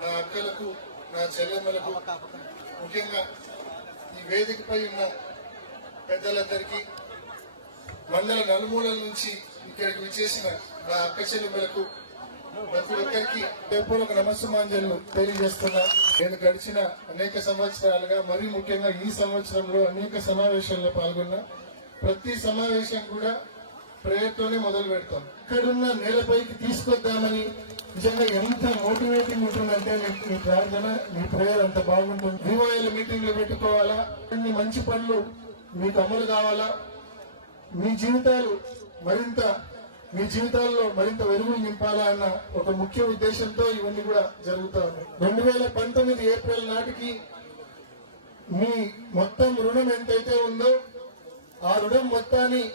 నా అక్కలకు నా చెల్లెమ్మలకు ముఖ్యంగా ఈ వేదికపై ఉన్న పెద్దలందరికీ మండల నలుమూలల నుంచి ఇక్కడికి విచ్చేసిన నా అక్క చెల్లెమ్మలకు ప్రతి ఒక్కరికి పేపర్లకు నమస్సమాంజలు తెలియజేస్తున్నా. నేను గడిచిన అనేక సంవత్సరాలుగా మరీ ముఖ్యంగా ఈ సంవత్సరంలో అనేక సమావేశాల్లో పాల్గొన్నా. ప్రతి సమావేశం కూడా ప్రేయర్తోనే మొదలు పెడతాం. ఇక్కడున్న నేలపైకి తీసుకొద్దామని నిజంగా ఎంత మోటివేటింగ్ ఉంటుందంటే మీ- మీ ప్రార్థన మీ ప్రేయర్ అంత బాగుంటుంది. వివోఎల్ మీటింగ్లు పెట్టుకోవాలా? అన్ని మంచి పనులు మీకు అమలు కావాలా? మీ జీవితాలు మరింత మీ జీవితాల్లో మరింత వెలుగులు నింపాలా అన్న ఒక ముఖ్య ఉద్దేశంతో ఇవన్నీ కూడా జరుగుతూ ఉన్నాయి. రెండు వేల పంతొమ్మిది ఏప్రిల్ నాటికి మీ మొత్తం రుణం ఎంతైతే ఉందో ఆ రుణం మొత్తాన్ని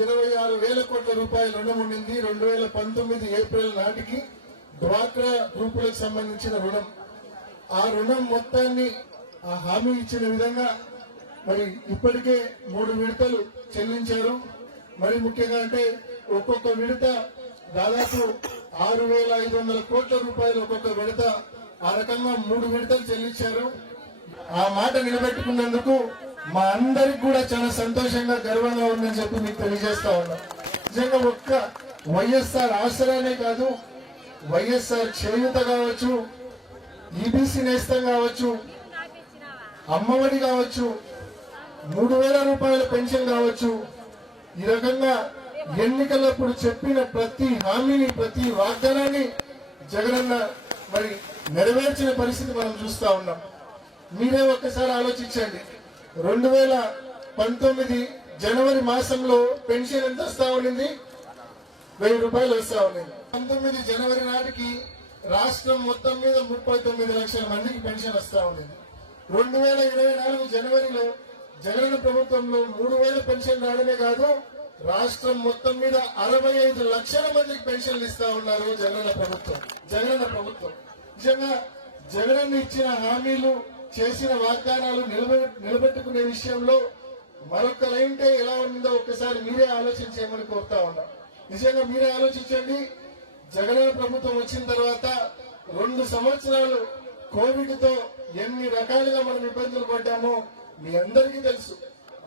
ఇరవై ఆరు వేల కోట్ల రూపాయల రుణం ఉండింది. రెండు వేల పంతొమ్మిది ఏప్రిల్ నాటికి డ్వాక్రా గ్రూపులకు సంబంధించిన రుణం. ఆ రుణం మొత్తాన్ని ఆ హామీ ఇచ్చిన విధంగా మరి ఇప్పటికే మూడు విడతలు చెల్లించారు. మరి ముఖ్యంగా అంటే ఒక్కొక్క విడత దాదాపు ఆరు వేల ఐదు వందల కోట్ల రూపాయలు ఒక్కొక్క విడత ఆ రకంగా మూడు విడతలు చెల్లించారు. ఆ మాట నిలబెట్టుకున్నందుకు మా అందరికి కూడా చాలా సంతోషంగా గర్వంగా ఉందని చెప్పి మీకు తెలియజేస్తా ఉన్నా. నిజంగా ఒక్క వైఎస్ఆర్ ఆసరానే కాదు వైఎస్ఆర్ చేయూత కావచ్చు ఈబీసీ నేస్తం కావచ్చు అమ్మఒడి కావచ్చు మూడు వేల రూపాయల పెన్షన్ కావచ్చు. ఈ రకంగా ఎన్నికలప్పుడు చెప్పిన ప్రతి హామీని ప్రతి వాగ్దానాన్ని జగనన్న మరి నెరవేర్చిన పరిస్థితి మనం చూస్తా ఉన్నాం. మీరే ఒక్కసారి ఆలోచించండి. రెండు వేల పంతొమ్మిది జనవరి మాసంలో పెన్షన్ ఎంత వస్తా ఉండింది? వెయ్యి రూపాయలు వస్తా ఉండింది. పంతొమ్మిది జనవరి నాటికి రాష్ట్రం మొత్తం మీద ముప్పై తొమ్మిది లక్షల మందికి పెన్షన్ వస్తా ఉండేది. రెండు వేల ఇరవై నాలుగు జనవరిలో జగన్ ప్రభుత్వంలో మూడు వేల పెన్షన్ రావడమే కాదు రాష్ట్రం మొత్తం మీద అరవై ఐదు లక్షల మందికి పెన్షన్లు ఇస్తా ఉన్నారు జగన్ ప్రభుత్వం. జగన్ ప్రభుత్వం. నిజంగా జగన్ ఇచ్చిన హామీలు చేసిన వాగ్దానాలు నిలబెట్టుకునే విషయంలో మరొక లైంటే ఎలా ఉందో ఒకసారి మీరే ఆలోచించేయమని కోరుతా ఉన్నా. నిజంగా మీరే ఆలోచించండి. జగనన్న ప్రభుత్వం వచ్చిన తర్వాత రెండు సంవత్సరాలు కోవిడ్తో ఎన్ని రకాలుగా మనం ఇబ్బందులు పడ్డామో మీ అందరికీ తెలుసు.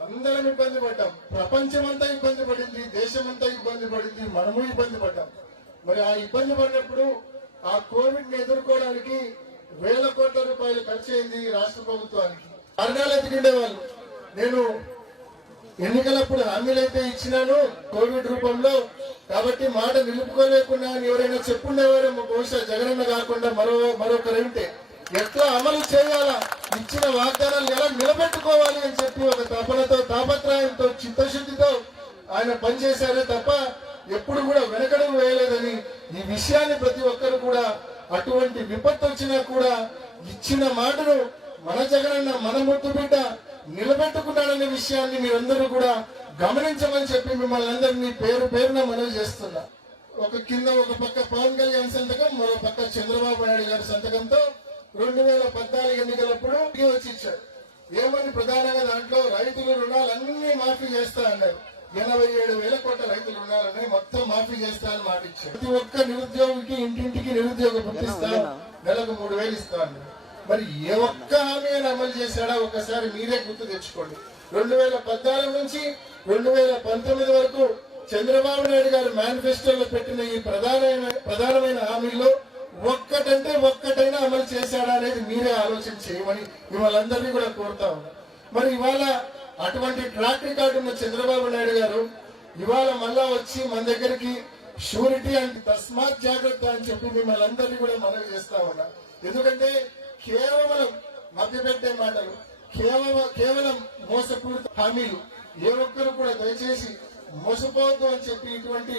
అందరం ఇబ్బంది పడ్డాం. ప్రపంచమంతా ఇబ్బంది పడింది. దేశమంతా ఇబ్బంది పడింది. మనము ఇబ్బంది పడ్డాం. మరి ఆ ఇబ్బంది పడినప్పుడు ఆ కోవిడ్ని ఎదుర్కోవడానికి వేల కోట్ల రూపాయలు ఖర్చు అయింది రాష్ట్ర ప్రభుత్వానికి. అరణాలు ఎత్తుకుండే నేను ఎన్నికలప్పుడు హామీలైతే ఇచ్చినాను కోవిడ్ రూపంలో. కాబట్టి మాట నిలుపుకోలేకుండా ఎవరైనా చెప్పుండేవారేమో బహుశా జగనన్న కాకుండా మరో మరొకరు ఉంటే ఎట్లా అమలు చేయాలా? ఇచ్చిన వాగ్దానాలు ఎలా నిలబెట్టుకోవాలి అని చెప్పి ఒక తపనతో తాపత్రయంతో చిత్తశుద్ధితో ఆయన పనిచేశారే తప్ప ఎప్పుడు కూడా వెనకడం వేయలేదని ఈ విషయాన్ని ప్రతి ఒక్కరు కూడా అటువంటి విపత్తు వచ్చినా కూడా ఇచ్చిన మాటను మన జగనన్న మన ముద్దు బిడ్డ నిలబెట్టుకున్నాడనే విషయాన్ని మీరందరూ కూడా గమనించమని చెప్పి మిమ్మల్ని అందరినీ పేరు పేరున మనవి చేస్తున్నా. ఒక కింద ఒక పక్క పవన్ కళ్యాణ్ సంతకం మరో పక్క చంద్రబాబు నాయుడు గారి సంతకంతో రెండు వేల పద్నాలుగు ఎన్నికలప్పుడు వచ్చి ఇచ్చారు. ఏమని ప్రధానంగా దాంట్లో రైతుల రుణాలన్నీ మాఫీ చేస్తా అన్నారు. ఎనభై ఏడు వేల కోట్ల రైతుల రుణాలని మొత్తం మాఫీ చేస్తా అని మాట ఇచ్చారు. ప్రతి ఒక్క నిరుద్యోగికి ఇంటింటికి నిరుద్యోగ పుట్టిస్తా. నెలకు మూడు వేలు ఇస్తా. అన్నారు మరి ఏ ఒక్క హామీ అమలు చేశాడా? ఒకసారి మీరే గుర్తు తెచ్చుకోండి. రెండు వేల పద్నాలుగు నుంచి రెండు వేల పంతొమ్మిది వరకు చంద్రబాబు నాయుడు గారు మేనిఫెస్టోలో పెట్టిన ఈ ప్రధానమైన ప్రధానమైన హామీల్లో ఒక్కటంటే ఒక్కటైనా అమలు చేశాడా అనేది మీరే ఆలోచన చేయమని మిమ్మల్ని అందరినీ కూడా కోరుతా ఉన్నా. మరి ఇవాళ అటువంటి ట్రాక్ రికార్డు ఉన్న చంద్రబాబు నాయుడు గారు ఇవాళ మళ్ళా వచ్చి మన దగ్గరికి షూరిటీ అండ్ తస్మాత్ జాగ్రత్త అని చెప్పి మిమ్మల్ని అందరినీ కూడా మనవి చేస్తా ఉన్నా. ఎందుకంటే కేవలం మభ్యపెట్టే మాటలు కేవలం కేవలం మోసపూరిత హామీలు ఏ ఒక్కరు కూడా దయచేసి మోసపోవద్దు అని చెప్పి ఇటువంటి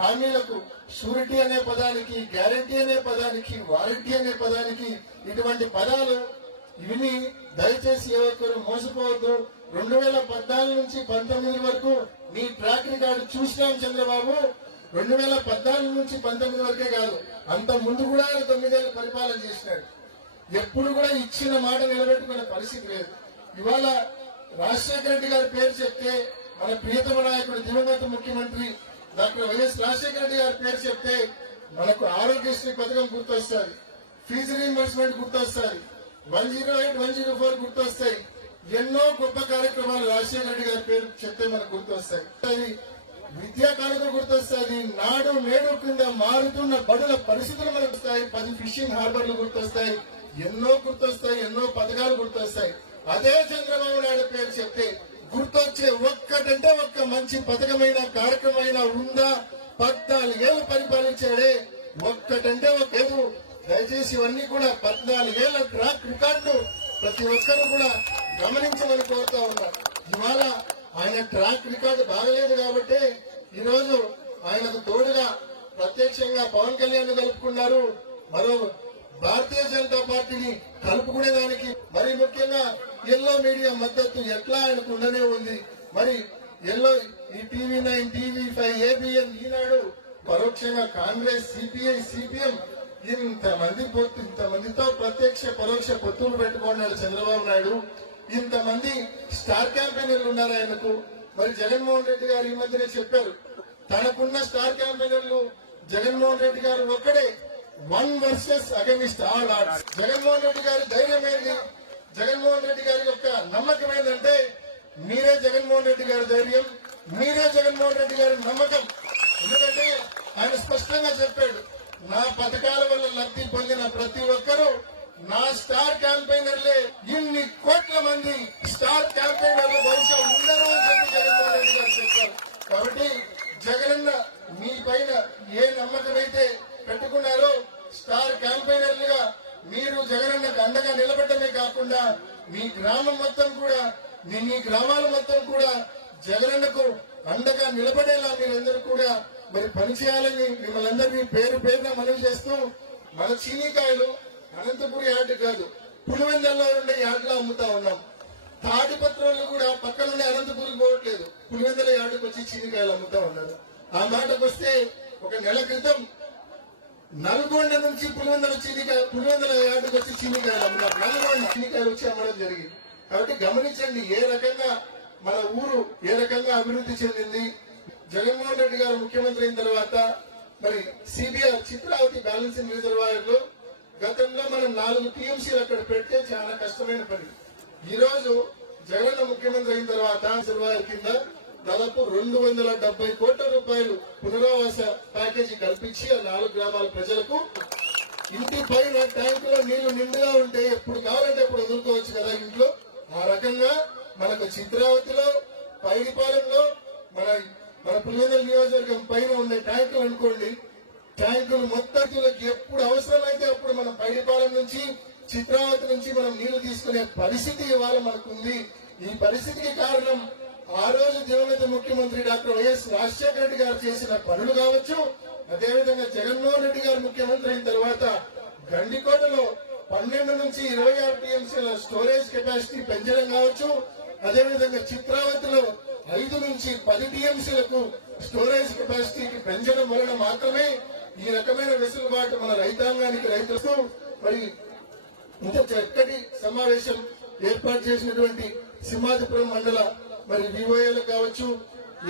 హామీలకు షూరిటీ అనే పదానికి గ్యారంటీ అనే పదానికి వారంటీ అనే పదానికి ఇటువంటి పదాలు విని దయచేసి ఏ ఒక్కరు మోసపోవద్దు. రెండు వేల పద్నాలుగు నుంచి పంతొమ్మిది వరకు మీ ట్రాక్ రికార్డు చూసినాం చంద్రబాబు. రెండు వేల పద్నాలుగు నుంచి పంతొమ్మిది వరకే కాదు అంత ముందు కూడా ఆయన తొమ్మిదేళ్ళు పరిపాలన చేసినాడు. ఎప్పుడు కూడా ఇచ్చిన మాట నిలబెట్టుకునే పరిస్థితి లేదు. ఇవాళ రాజశేఖర రెడ్డి గారి పేరు చెప్తే మన ప్రియతమ నాయకుడు దివంగత ముఖ్యమంత్రి డాక్టర్ వైఎస్ రాజశేఖర రెడ్డి గారి పేరు చెప్తే మనకు ఆరోగ్యశ్రీ పథకం గుర్తొస్తుంది ఫీజు రీఇంబర్స్మెంట్ గుర్తొస్తుంది one zero eight one zero four గుర్తొస్తాయి. ఎన్నో గొప్ప కార్యక్రమాలు రాజశేఖర రెడ్డి గారి పేరు చెప్తే మనకు గుర్తొస్తాయి. విద్యా కానుక గుర్తొస్తుంది నాడు నేడు కింద మారుతున్న బడుల పరిస్థితులు మనకు వస్తాయి. పది ఫిషింగ్ హార్బర్లు గుర్తొస్తాయి. ఎన్నో గుర్తొస్తాయి. ఎన్నో పథకాలు గుర్తొస్తాయి. అదే చంద్రబాబు నాయుడు పేరు చెప్తే గుర్తొచ్చే ఒక్కటంటే ఒక్క మంచి పథకమైన కార్యక్రమమైన ఉందా? పద్నాలుగేళ్ళు పరిపాలించాడే. ఒక్కటంటే ఒక దయచేసి ఇవన్నీ కూడా పద్నాలుగేళ్ళ ట్రాక్ రికార్డు ప్రతి ఒక్కరు కూడా గమనించమని కోరుతా ఉన్నా. ఇవాళ ఆయన ట్రాక్ రికార్డు బాగలేదు కాబట్టి ఈ రోజు ఆయనకు తోడుగా ప్రత్యక్షంగా పవన్ కళ్యాణ్ కలుపుకున్నారు. మరో భారతీయ జనతా పార్టీని కలుపుకునేదానికి మరి ముఖ్యంగా ఎల్లో మీడియా మద్దతు ఎట్లా ఆయనకు ఉండనే ఉంది. మరి ఎల్లో ఈ TV nine TV five ABN Eenadu పరోక్షంగా కాంగ్రెస్ సిపిఐ సిపిఎం ఇంతమంది పొత్తు ఇంతమందితో ప్రత్యక్ష పరోక్ష పొత్తులు పెట్టుకున్నాడు చంద్రబాబు నాయుడు. ఇంతమంది స్టార్ క్యాంపెయినర్లు ఉన్నారు ఆయనకు. మరి జగన్మోహన్ రెడ్డి గారు ఈ మధ్యనే చెప్పారు తనకున్న స్టార్ క్యాంపెయినర్లు జగన్మోహన్ రెడ్డి గారు ఒక్కడే. One versus against all arts. Jaganmohan Reddy గారి ధైర్యం ఏంటి? జగన్మోహన్ రెడ్డి గారి యొక్క నమ్మకం ఏంటంటే మీరే జగన్మోహన్ రెడ్డి గారి ధైర్యం మీరే జగన్మోహన్ రెడ్డి గారి నమ్మకం. ఎందుకంటే ఆయన స్పష్టంగా చెప్పాడు నా పథకాల వల్ల లబ్ధి పొందిన ప్రతి ఒక్కరూ నా స్టార్ క్యాంపెయినర్లే ఇన్ని కోట్ల మంది స్టార్ క్యాంపెయినర్లు బహుశా ఉండరు అని చెప్పి జగన్మోహన్ రెడ్డి గారు చెప్పారు. కాబట్టి జగనన్న మీ పైన ఏ నమ్మకం అయితే పెట్టుకున్నారో స్టార్ క్యాంపెయినర్లుగా మీరు జగనన్నకు అండగా నిలబడమే కాకుండా మీ గ్రామం మొత్తం కూడా మీ మీ గ్రామాల మొత్తం కూడా జగనన్నకు అండగా నిలబడేలా మీరందరూ కూడా మరి పనిచేయాలని మిమ్మల్ని అందరినీ పేరు పేరున మనవి చేస్తూ మన చీనీకాయలు అనంతపురి యార్డ్ కాదు పులివెందల్లో ఉండే యార్డ్లో అమ్ముతా ఉన్నాం. తాడిపత్రులు కూడా పక్కన ఉండే అనంతపురికి పోవట్లేదు. పులివెందల యార్డుకు వచ్చి చీనికాయలు అమ్ముతా ఉన్నారు ఆ మాటకు వస్తే ఒక నెల క్రితం నల్గొండ నుంచి పులివెందల చీనికాయ పులివెందల యార్డుకు వచ్చి చీనికాయలు అమ్ముతారు నల్గొండ చీనికాయలు వచ్చి అమ్మడం జరిగింది. కాబట్టి గమనించండి ఏ రకంగా మన ఊరు ఏ రకంగా అభివృద్ధి చెందింది. జగన్మోహన్ రెడ్డి గారు ముఖ్యమంత్రి అయిన తర్వాత మరి సిబిఐ చిత్రావతి బ్యాలెన్సింగ్ రిజర్వాయర్లో గతంలో మనం నాలుగు టీఎంసీలు అక్కడ పెడితే చాలా కష్టమైన పని. ఈ రోజు జగన్ ముఖ్యమంత్రి అయిన తర్వాత రిజర్వాయర్ కింద దాదాపు రెండు వందల డెబ్బై కోట్ల రూపాయలు పునరావాస ప్యాకేజీ కల్పించి ఆ నాలుగు గ్రామాల ప్రజలకు ఇంటి పైన ట్యాంకులో నీళ్ళు నిండుగా ఉంటే ఎప్పుడు కావాలంటే అప్పుడు వదులుకోవచ్చు కదా ఇంట్లో. ఆ రకంగా మనకు చిత్రావతిలో పైడిపాలెంలో మన మన పులివెందుల నియోజకవర్గం పైన ఉండే ట్యాంకులు అనుకోండి ట్యాంకులు మొత్తానికి ఎప్పుడు అవసరమైతే అప్పుడు మనం పైడిపాలెం నుంచి చిత్రావతి నుంచి మనం నీళ్ళు తీసుకునే పరిస్థితి ఇవాళ మనకుంది. ఈ పరిస్థితికి కారణం ఆ రోజు దివంగత ముఖ్యమంత్రి డాక్టర్ వైఎస్ రాజశేఖర రెడ్డి గారు చేసిన పనులు కావచ్చు. అదేవిధంగా జగన్మోహన్ రెడ్డి గారు ముఖ్యమంత్రి అయిన తర్వాత గండికోటలో పన్నెండు నుంచి ఇరవై ఆరు టీఎంసీల స్టోరేజ్ కెపాసిటీ పెంచడం కావచ్చు. అదేవిధంగా చిత్రావతిలో ఐదు నుంచి పది టీఎంసీలకు స్టోరేజ్ కెపాసిటీకి పెంచడం వలన మాత్రమే ఈ రకమైన వెసులుబాటు మన రైతాంగానికి రైతులకు మరి ఇంత చక్కటి సమావేశం ఏర్పాటు చేసినటువంటి సింహాదిపురం మండల మరి వివోఏలకు కావచ్చు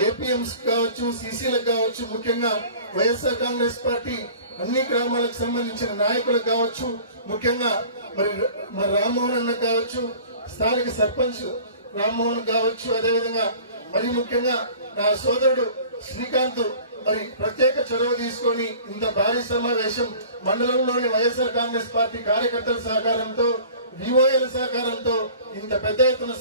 ఏపీఎంస్ కావచ్చు సీసీలకు కావచ్చు ముఖ్యంగా వైఎస్ఆర్ కాంగ్రెస్ పార్టీ అన్ని గ్రామాలకు సంబంధించిన నాయకులకు కావచ్చు ముఖ్యంగా మరి మరి రామ్మోహన్ అన్న కావచ్చు స్థానిక సర్పంచ్ రామ్మోహన్ కావచ్చు అదేవిధంగా మరి ముఖ్యంగా నా సోదరుడు శ్రీకాంత్ మరి ప్రత్యేక చొరవ తీసుకొని ఇంత భారీ సమావేశం మండలంలోని వైఎస్ఆర్ కాంగ్రెస్ పార్టీ కార్యకర్తల సహకారంతో విఓఎల సహకారంతో ఇంత పెద్ద ఎత్తున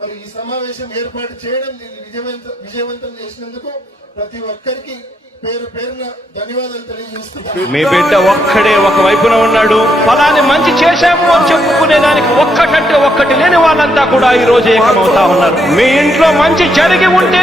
మరి ఈ సమావేశం ఏర్పాటు చేయడం దీన్ని విజయవంత విజయవంతం చేసినందుకు ప్రతి ఒక్కరికి పేరు పేరున ధన్యవాదాలు తెలియజేస్తున్నాను. మీ బిడ్డ ఒక్కడే ఒక వైపున ఉన్నాడు. ఫలాన్ని మంచి చేశాము అని చెప్పుకునే దానికి ఒక్కటంటే ఒక్కటి లేని వాళ్ళంతా కూడా ఈ రోజు ఏకమవుతా ఉన్నారు. మీ ఇంట్లో మంచి జరిగి ఉంటే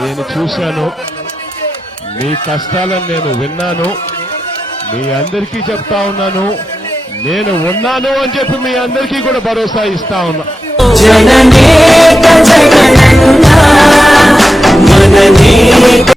నేను చూశాను. మీ కష్టాలను నేను విన్నాను. మీ అందరికీ చెప్తా ఉన్నాను. నేను ఉన్నాను అని చెప్పి మీ అందరికీ కూడా భరోసా ఇస్తా ఉన్నా. జననేక జగనన్నా